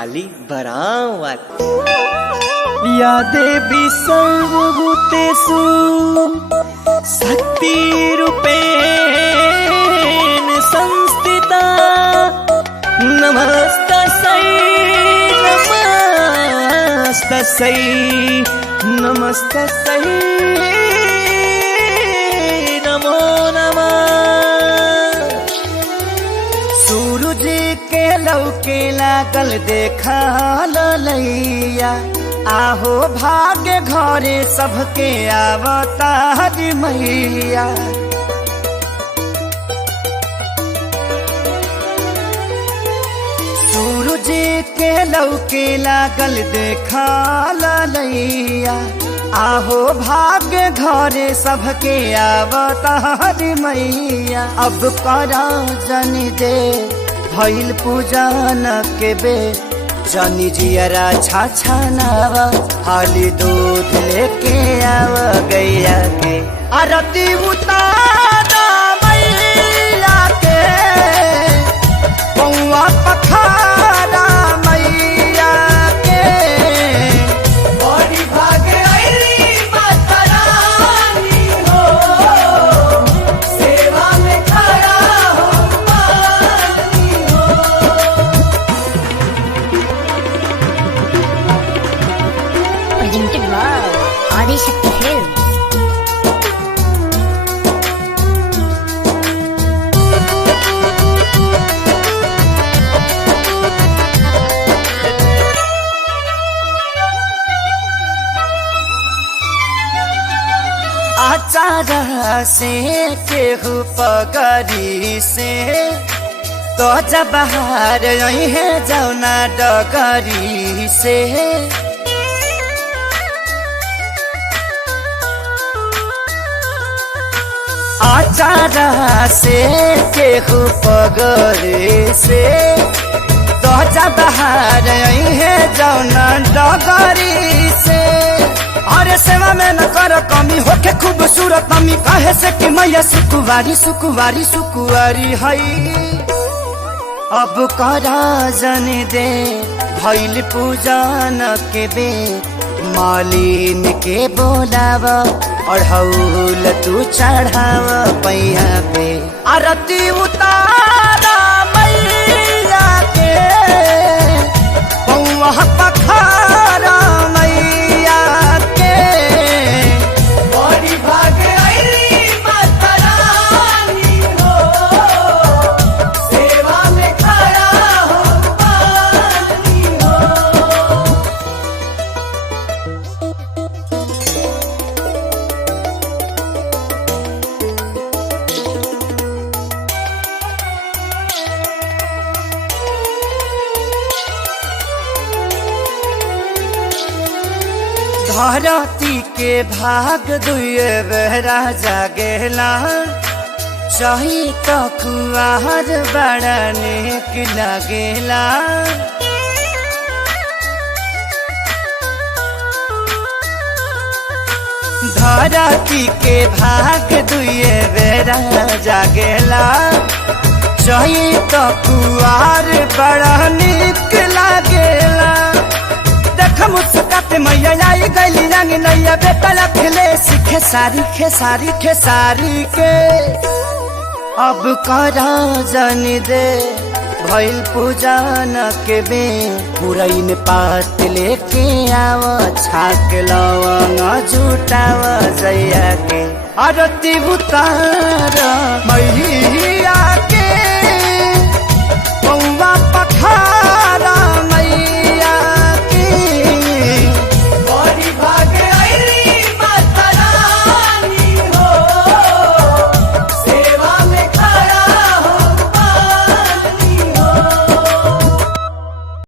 काली बरावत। या देवी सर्वभूतेषु शक्तिरूपेण संस्थिता नमस्तस्यै नमस्तस्यै नमस्तस्यै नमो नमः। सूरज के लौके लागल देखा ललैया आहो भाग्य घरे सबके आवता हरि मैया। सूरज के लौके लागल देखा ललैया आहो भाग्य घरे सबके आवता हरि मैया। अब करा जन दे भइल पूजन के बे जनी जियरा छाछा नावा हाली दूध लेके आव गैया के आरती उतारा मैया के पौआ पखारा मैया के। बड़ी भागे आईली माता रानी हो सेवा में खड़ा हो पानी हो। Presented by Adishakti Films. आचार से केहू पगरी से तो जब बाहर यही है जौना डगरी से। आचार से केहू पगरी से तो जब बाहर यही है जौना डगरी से। अरे सेवा में न कर कमी होके खूबसूरत मम्मी कहे से कि मैया सुकुवारी सुकुवारी सुकुवारी हई। अब करा जन दे भइल पूजन के बे मालिन के बोलाव अढ़ौल तू चढ़ाव पैया पे आरती उतारा मैया के पौआ पखारा मैया के। बड़ी भागे आईली माता रानी हो सेवा में खड़ा हो पानी हो। धरती के भाग दुए बेहरा जागेला चाही तो कुआर बड़ा नेक लगेला। धरती के भाग दुए बेरा जागेला चाही तो कुआर बड़ा नेक लगेला। देख मुस्काते मैया आई गईली रंग नैया बेटा लखले सीखे सारी खेसारी खेसारी के। अब करा जन दे भइल पूजन के बे पुरैन पात लेके आव छाक लवंग जुटाव जैया के आरती उतार मैया